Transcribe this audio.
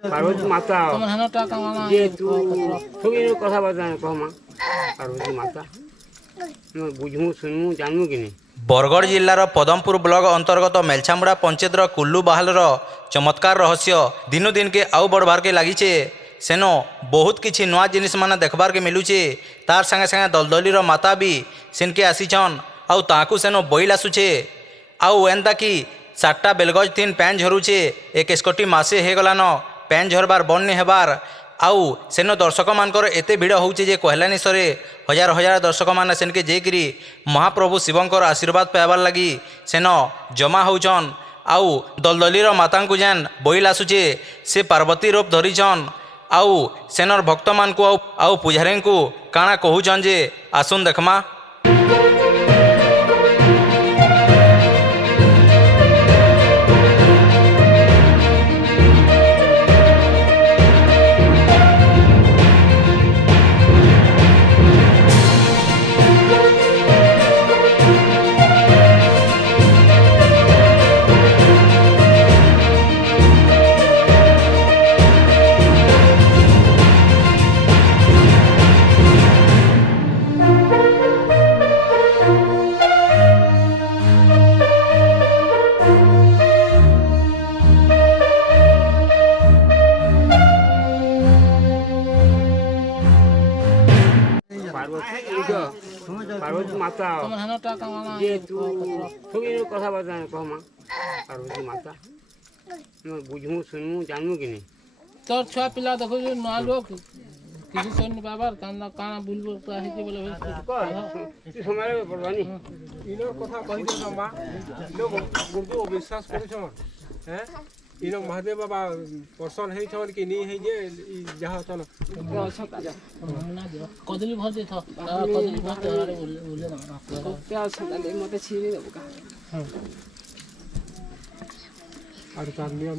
पार्वती माता ये तू थोड़ी कथा बता कहमा पार्वती माता बुझमु सुनमु जानमु कि नहीं। बरगढ़ जिलार पदमपुर ब्लॉक अंतर्गत मेलछामुड़ा पंचायतर कुल्लू बाहालर चमत्कार रहस्य दिनु दिन के आउ बढ़वार के लगिचे। सेनो बहुत किछि नुआ जिनिस माने देखबार के मिलुचे। तार संगे संगे दलदलीर माता भी सेनके आसीछन आउ ताकू सेनो बोइल आसुचे। आउ एंता कि 7टा बेलगज तीन पैन झरुचे। 21 कोटी मासे हेगलान पैन झरबार बन्नी हेबार। आउ सेनो दर्शक मानकर एते भिड़ होउचे जे कहलानी सरे। हजार हजार दर्शक माने सेनके जेकरी महाप्रभु शिवंकर आशीर्वाद पाइबार लगी सेनो जमा होउछन। आउ दलदलीर मातांकु जेन बोइल आसुचे से पार्वती रूप धरिछन। आउ सेनर भक्त मान को आउ पुजारी को काଣା कहूछन जे आसुन देखमा। पार्वती माता ये तू थोड़ी कथा बता कहमा पार्वती माता बुझमु सुनमु जानमु कि नहीं। तोर छुआ पिला देखो जो नआ लोग किसी सुन नहीं पाबार काना काना बुलबुल तो है कि बोले तू समय पड़वानी इनो कथा कहि दे मा लोग गुरु विश्वास करे छन हैं इनो महादेव बाबा पर्सन है छन कि नहीं है जे जहा तन कदली भर दे था कदली भर दे बोले ना क्या सदा ले मते छीनी देबो का और तार नियम